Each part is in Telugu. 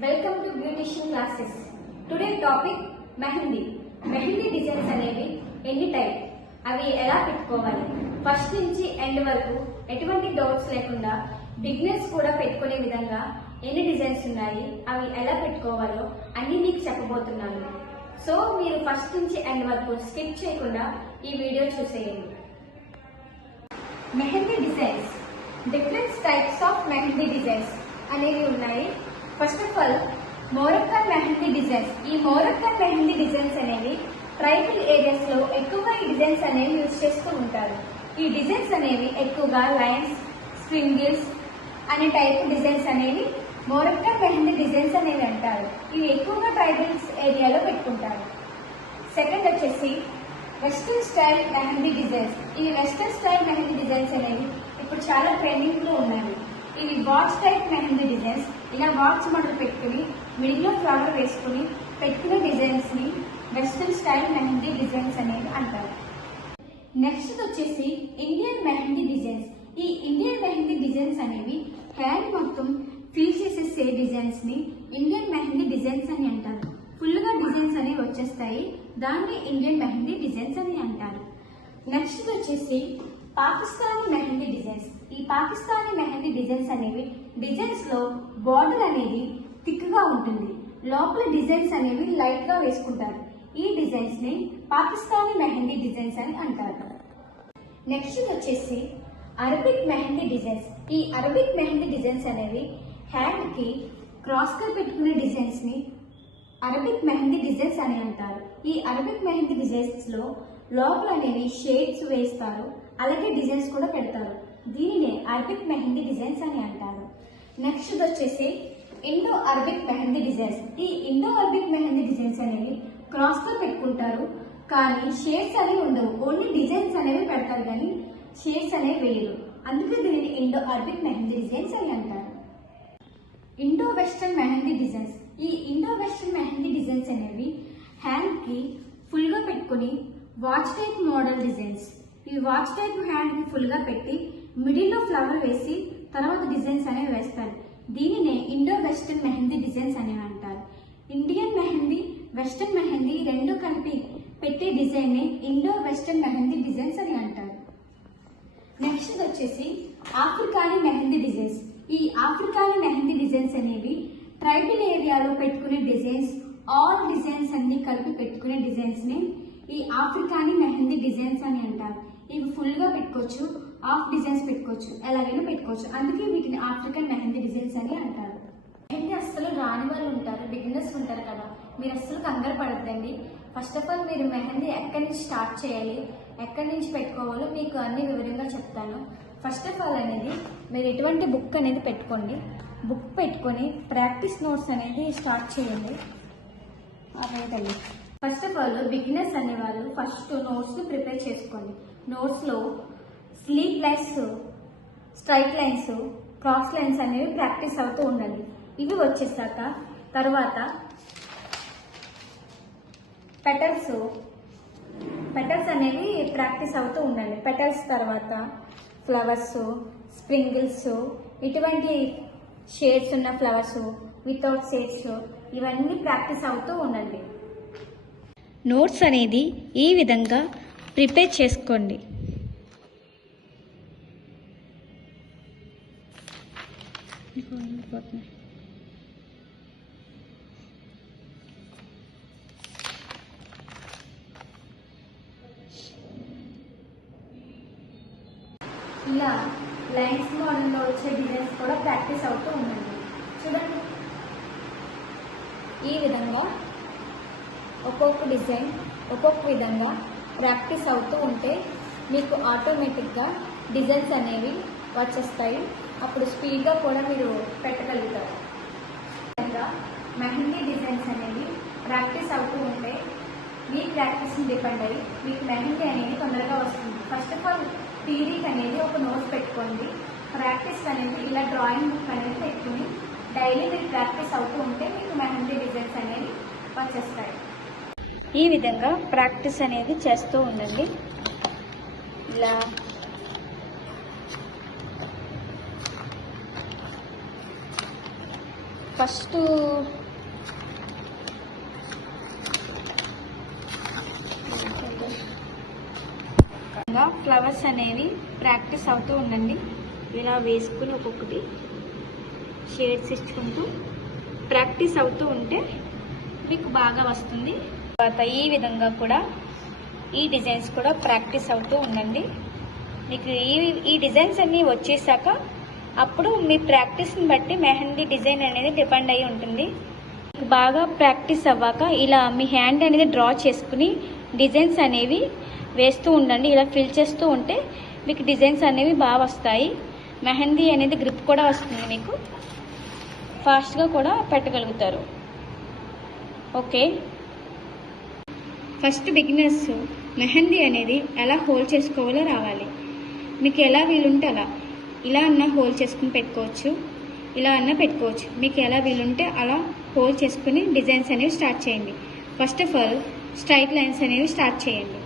Welcome to beautician classes today topic mehndi. Mehndi designs అనేవి ఎన్ని టైప్ అవి ఎలా పెట్టుకోవాలి? ఫస్ట్ నుంచి ఎండ్ వరకు ఎటువంటి డౌట్స్ లేకుండా బిగినర్స్ కూడా పెట్టుకునే విధంగా ఎన్ని డిజైన్స్ ఉన్నాయి అవి ఎలా పెట్టుకోవాలో అన్ని మీకు చెప్పబోతున్నాను. సో మీరు ఫస్ట్ నుంచి ఎండ్ వరకు స్కిప్ చేయకుండా ఈ వీడియో చూసేయండి. Mehndi designs different types of mehndi designs అనేవి ఉన్నాయి. First of all Moroccan mehndi designs ఈ మోరక్కన్ మెహందీ డిజైన్స్ అనేవి ట్రైబల్ ఏరియాస్లో ఎక్కువగా ఈ డిజైన్స్ అనేవి యూజ్ చేస్తూ ఉంటారు. ఈ డిజైన్స్ అనేవి ఎక్కువగా లైన్స్ స్ప్రింగిల్స్ అనే టైప్ డిజైన్స్ అనేవి మోరక్కన్ మెహందీ డిజైన్స్ అనేవి అంటారు. ఇవి ఎక్కువగా ట్రైబల్స్ ఏరియాలో పెట్టుకుంటారు. సెకండ్ వచ్చేసి వెస్ట్రన్ స్టైల్ మెహందీ డిజైన్స్ ఈ వెస్ట్రన్ స్టైల్ మెహందీ డిజైన్స్ అనేవి ఇప్పుడు చాలా ట్రెండింగ్లో ఉన్నాయి. ఇవి వాచ్ టైప్ మెహందీ డిజైన్స్ ఇలా వాచ్ మోడల్ పెట్టుకుని మిడిల్లో ఫ్లవర్ వేసుకుని పెట్టుకునే డిజైన్స్ని వెస్ట్రన్ స్టైల్ మెహందీ డిజైన్స్ అనేవి అంటారు. నెక్స్ట్ వచ్చేసి ఇండియన్ మెహందీ డిజైన్స్ ఈ ఇండియన్ మెహందీ డిజైన్స్ అనేవి హ్యాండ్ మొత్తం ఫిల్ చేసేసే డిజైన్స్ని ఇండియన్ మెహందీ డిజైన్స్ అని అంటారు. ఫుల్గా డిజైన్స్ అనేవి వచ్చేస్తాయి. దాన్ని ఇండియన్ మెహందీ డిజైన్స్ అని అంటారు. నెక్స్ట్ వచ్చేసి పాకిస్తానీ మెహందీ పాకిస్తానీ మెహందీ డిజైన్స్ అనేవి డిజైన్స్లో బార్డర్ అనేది థిక్గా ఉంటుంది. లోపల డిజైన్స్ అనేవి లైట్గా వేసుకుంటారు. ఈ డిజైన్స్ని పాకిస్తానీ మెహందీ డిజైన్స్ అని అంటారు. నెక్స్ట్ వచ్చేసి అరబిక్ మెహందీ డిజైన్స్. ఈ అరబిక్ మెహందీ డిజైన్స్ అనేవి హ్యాండ్కి క్రాస్గా పెట్టుకునే డిజైన్స్ని అరబిక్ మెహందీ డిజైన్స్ అని అంటారు. ఈ అరబిక్ మెహందీ డిజైన్స్లో లోపల అనేవి షేడ్స్ వేస్తారు. అలాగే డిజైన్స్ కూడా పెడతారు. దీనినే అరబిక్ మెహందీ డిజైన్స్ అని అంటారు. నెక్స్ట్ వచ్చేసి ఇండో అరబిక్ మెహందీ డిజైన్స్. ఈ ఇండో అరబిక్ మెహందీ డిజైన్స్ అనేవి క్రాస్ పెట్టుకుంటారు. కానీ షేడ్స్ అనేవి ఉండవు. ఓన్లీ డిజైన్స్ అనేవి పెడతారు కానీ షేడ్స్ అనేవి వేయరు. అందుకే దీనిని ఇండో అరబిక్ మెహందీ డిజైన్స్ అని అంటారు. Indo western mehndi designs. ఈ ఇండో వెస్టర్న్ మెహందీ డిజైన్స్ అనేవి హ్యాండ్కి ఫుల్గా పెట్టుకుని వాచ్ టైప్ మోడల్ డిజైన్స్ ఈ వాచ్ టైప్ హ్యాండ్ ఫుల్గా ఫుల్గా పెట్టి మిడిల్లో ఫ్లవర్ వేసి తర్వాత డిజైన్స్ అనేవి వేస్తారు. దీనినే ఇండో వెస్టర్న్ మెహందీ డిజైన్స్ అనేవి అంటారు. ఇండియన్ మెహందీ వెస్టర్న్ మెహందీ రెండు కలిపి పెట్టే డిజైన్ని ఇండో వెస్టర్న్ మెహందీ డిజైన్స్ అని అంటారు. నెక్స్ట్ వచ్చేసి ఆఫ్రికాని మెహందీ డిజైన్స్. ఈ ఆఫ్రికాని మెహందీ డిజైన్స్ అనేవి ట్రైబల్ ఏరియాలో పెట్టుకునే డిజైన్స్ ఆల్ డిజైన్స్ అన్ని కలిపి పెట్టుకునే డిజైన్స్ని ఈ ఆఫ్రికాని మెహందీ డిజైన్స్ అని అంటారు. ఇవి ఫుల్గా పెట్టుకోవచ్చు. హాఫ్ డిజైన్స్ పెట్టుకోవచ్చు. ఎలాగైనా పెట్టుకోవచ్చు. అందుకే వీటిని ఆఫ్రికన్ మెహందీ డిజైన్స్ అని అంటారు. మెహందీ అస్సలు రాని వాళ్ళు ఉంటారు. బిగినర్స్ ఉంటారు కదా. మీరు అస్సలు కంగారు పడద్దండి. ఫస్ట్ ఆఫ్ ఆల్ మీరు మెహందీ ఎక్కడి నుంచి స్టార్ట్ చేయాలి? ఎక్కడి నుంచి పెట్టుకోవాలో మీకు అన్ని వివరంగా చెప్తాను. ఫస్ట్ ఆఫ్ ఆల్ అనేది మీరు ఎటువంటి బుక్ అనేది పెట్టుకోండి. బుక్ పెట్టుకొని ప్రాక్టీస్ నోట్స్ అనేది స్టార్ట్ చేయండి. అదేంటండి ఫస్ట్ ఆఫ్ ఆల్ బిగినర్స్ అనేవాళ్ళు ఫస్ట్ నోట్స్ ప్రిపేర్ చేసుకోండి. నోట్స్లో slip lines straight lines cross lines అనేవి ప్రాక్టీస్ అవుతూ ఉండండి. ఇవి వచ్చేసాక తర్వాత పెటల్స్ పెటల్స్ అనేవి ప్రాక్టీస్ అవుతూ ఉండండి. పెటల్స్ తర్వాత ఫ్లవర్స్ స్ప్రింగిల్స్ ఇటువంటి షేడ్స్ ఉన్న ఫ్లవర్స్ వితౌట్ షేడ్స్ ఇవన్నీ ప్రాక్టీస్ అవుతూ ఉండండి. నోట్స్ అనేది ఈ విధంగా ప్రిపేర్ చేసుకోండి. ఇలా లైన్స్ మోడల్లో వచ్చే డిజైన్స్ కూడా ప్రాక్టీస్ అవుతూ ఉండండి. చూడండి. ఈ విధంగా ఒక్కొక్క డిజైన్ ఒక్కొక్క విధంగా ప్రాక్టీస్ అవుతూ ఉంటే మీకు ఆటోమేటిక్గా డిజైన్స్ అనేవి వచ్చేస్తాయి. అప్పుడు స్పీడ్గా కూడా మీరు పెట్టగలుగుతారు. మెహందీ డిజైన్స్ అనేవి ప్రాక్టీస్ అవుతూ ఉంటే మీ ప్రాక్టీస్ని డిపెండ్ అయ్యి మీకు మెహందీ అనేది తొందరగా వస్తుంది. ఫస్ట్ ఆఫ్ ఆల్ థీరీకి అనేది ఒక నోట్స్ పెట్టుకోండి. ప్రాక్టీస్ అనేది ఇలా డ్రాయింగ్ బుక్ అనేది పెట్టుకుని డైలీ మీరు ప్రాక్టీస్ అవుతూ ఉంటే మీకు మెహందీ డిజైన్స్ అనేవి వచ్చేస్తాయి. ఈ విధంగా ప్రాక్టీస్ అనేది చేస్తూ ఉండండి. ఇలా. ఫస్ట్ ఫ్లవర్స్ అనేవి ప్రాక్టీస్ అవుతూ ఉండండి. ఇలా వేసుకుని ఒక్కొక్కటి షేడ్స్ ఇచ్చుకుంటూ ప్రాక్టీస్ అవుతూ ఉంటే మీకు బాగా వస్తుంది. తర్వాత ఈ విధంగా కూడా ఈ డిజైన్స్ కూడా ప్రాక్టీస్ అవుతూ ఉండండి. మీకు ఈ ఈ డిజైన్స్ అన్నీ వచ్చేసాక అప్పుడు మీ ప్రాక్టీస్ని బట్టి మెహందీ డిజైన్ అనేది డిపెండ్ అయి ఉంటుంది. మీకు బాగా ప్రాక్టీస్ అవ్వాక ఇలా మీ హ్యాండ్ అనేది డ్రా చేసుకుని డిజైన్స్ అనేవి వేస్తూ ఉండండి. ఇలా ఫిల్ చేస్తూ ఉంటే మీకు డిజైన్స్ అనేవి బాగా వస్తాయి. మెహందీ అనేది గ్రిప్ కూడా వస్తుంది మీకు. ఫాస్ట్గా కూడా పెట్టగలుగుతారు. ఓకే. ఫస్ట్ బిగినర్స్ మెహందీ అనేది ఎలా హోల్డ్ చేసుకోవాలో రావాలి. మీకు ఎలా వీలుంటే అలా. ఇలా అన్న హోల్డ్ చేసుకుని పెట్టుకోవచ్చు. ఇలా అన్న పెట్టుకోవచ్చు. మీకు ఎలా వీలుంటే అలా హోల్డ్ చేసుకుని డిజైన్స్ అనేవి స్టార్ట్ చేయండి. First of all straight lines అనేవి స్టార్ట్ చేయండి.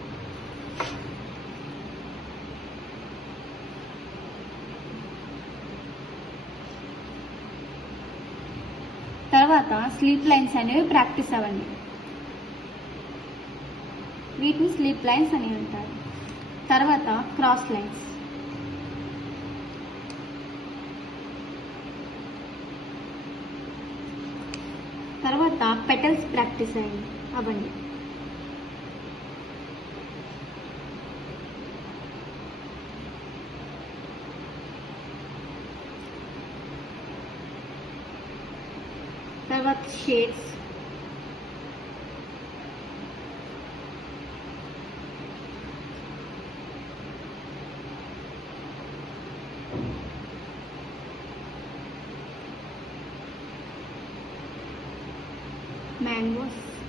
తర్వాత స్లీప్ లైన్స్ అనేవి ప్రాక్టీస్ అవ్వండి. వీటిని స్లీప్ లైన్స్ అని అంటారు. తర్వాత క్రాస్ లైన్స్. తర్వాత పెటల్స్ ప్రాక్టీస్ అయ్యింది అవన్నీ తర్వాత shades. ánimos.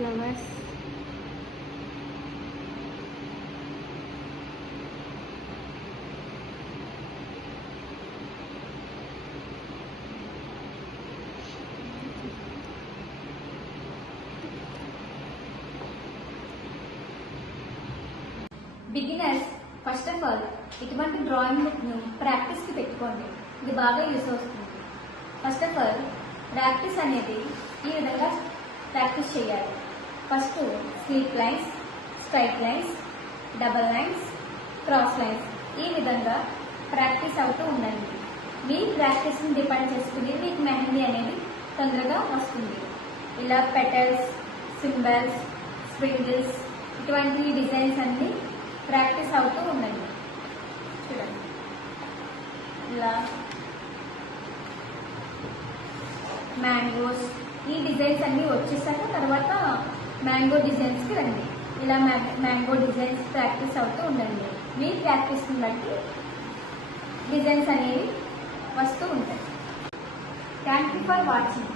Flowers. Beginners first of all ఇటువంటి డ్రాయింగ్ బుక్ను ప్రాక్టీస్కి పెట్టుకోండి. ఇది బాగా యూస్ అవుతుంది. ఫస్ట్ ఆఫ్ ఆల్ ప్రాక్టీస్ అనేది ఈ విధంగా ప్రాక్టీస్ చేయాలి. First slip lines straight lines double lines cross lines ఈ విధంగా ప్రాక్టీస్ అవుతూ ఉండండి. మీ ప్రాక్టీస్ని డిపెండ్ చేసుకుని మీకు మెహందీ అనేది తొందరగా వస్తుంది. ఇలా పెటల్స్ సింబల్స్ స్ప్రింగిల్స్ ఇటువంటి డిజైన్స్ అన్ని ప్రాక్టీస్ అవుతూ ఉండండి. చూడండి. ఇలా మ్యాంగోస్ ఈ డిజైన్స్ అన్ని వచ్చేసాక తర్వాత మ్యాంగో డిజైన్స్కి రండి. ఇలా మ్యాంగో డిజైన్స్ ప్రాక్టీస్ అవుతూ ఉండండి. మీ ప్రాక్టీస్ని బట్టి డిజైన్స్ అనేవి వస్తూ ఉంటాయి. Thank you for watching